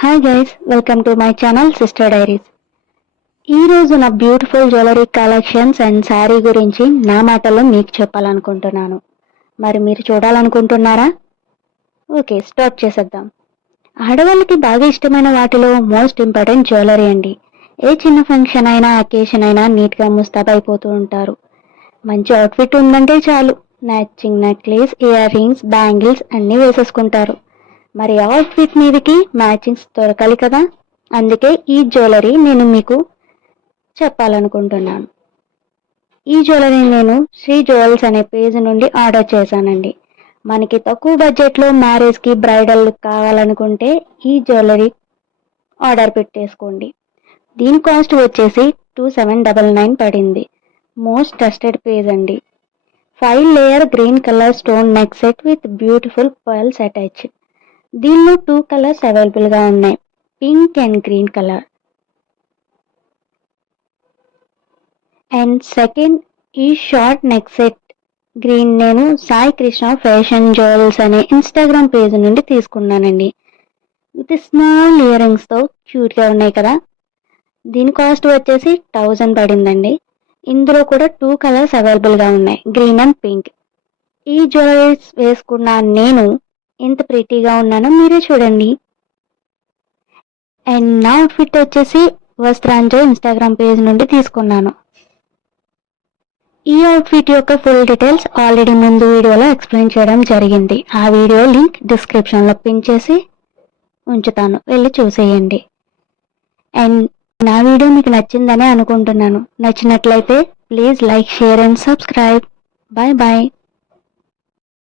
Hi guys, welcome to my channel sister diaries. ఈ రోజు నా beautiful jewellery collections and sari గురించి నా మాటల్లో మీకు చెప్పాలనుకుంటున్నాను. మరి మీరు చూడాలనుకుంటున్నారా? ఓకే, స్టార్ట్ చేసేద్దాం. ఆడవాళ్ళకి బాగా ఇష్టమైన వాటిలో మోస్ట్ ఇంపార్టెంట్ జ్యువెలరీ అండి. ఏ చిన్న ఫంక్షన్ అయినా అకేషన్ అయినా నీట్గా ముస్తాబైపోతూ ఉంటారు. మంచి అవుట్ఫిట్ ఉందంటే చాలు, matching necklace, ear rings, bangles అన్నీ వేసేసుకుంటారు. మరి అవుట్ఫిట్ మీదకి మ్యాచింగ్స్ దొరకాలి కదా, అందుకే ఈ జ్యువెలరీ నేను మీకు చెప్పాలనుకుంటున్నాను. ఈ జ్యువెలరీ నేను శ్రీ జ్యువెల్స్ అనే పేజ్ నుండి ఆర్డర్ చేశానండి. మనకి తక్కువ బడ్జెట్లో మ్యారేజ్కి బ్రైడల్ లుక్ కావాలనుకుంటే ఈ జ్యువెలరీ ఆర్డర్ పెట్టేసుకోండి. దీని కాస్ట్ వచ్చేసి 2799 పడింది. మోస్ట్ ట్రస్టెడ్ పేజ్ అండి. 5 layer green colour stone neck set with beautiful pearls attach. దీనిలో 2 కలర్స్ అవైలబుల్గా ఉన్నాయి, pink and green colour. And second, ఈ షార్ట్ నెక్ సెట్ గ్రీన్ నేను సాయి కృష్ణ ఫ్యాషన్ జ్యువెల్స్ అనే ఇన్స్టాగ్రామ్ పేజ్ నుండి తీసుకున్నానండి. విత్ స్మాల్ ఇయర్ రింగ్స్తో క్యూట్గా ఉన్నాయి కదా. దీని కాస్ట్ వచ్చేసి 1000 పడిందండి. ఇందులో కూడా 2 కలర్స్ అవైలబుల్గా ఉన్నాయి, గ్రీన్ అండ్ పింక్. ఈ జ్యువెలరీస్ వేసుకున్న నేను ఎంత ప్రిటీగా ఉన్నానో మీరే చూడండి. అండ్ నా అవుట్ఫిట్ వచ్చేసి వస్త్రాంజలి ఇన్స్టాగ్రామ్ పేజ్ నుండి తీసుకున్నాను. ఈ అవుట్ఫిట్ యొక్క ఫుల్ డీటెయిల్స్ ఆల్రెడీ ముందు వీడియోలో ఎక్స్ప్లెయిన్ చేయడం జరిగింది. ఆ వీడియో లింక్ డిస్క్రిప్షన్లో పిన్ చేసి ఉంచుతాను, వెళ్ళి చూసేయండి. అండ్ నా వీడియో మీకు నచ్చిందనే అనుకుంటున్నాను. నచ్చినట్లయితే please like, share and subscribe. Bye bye.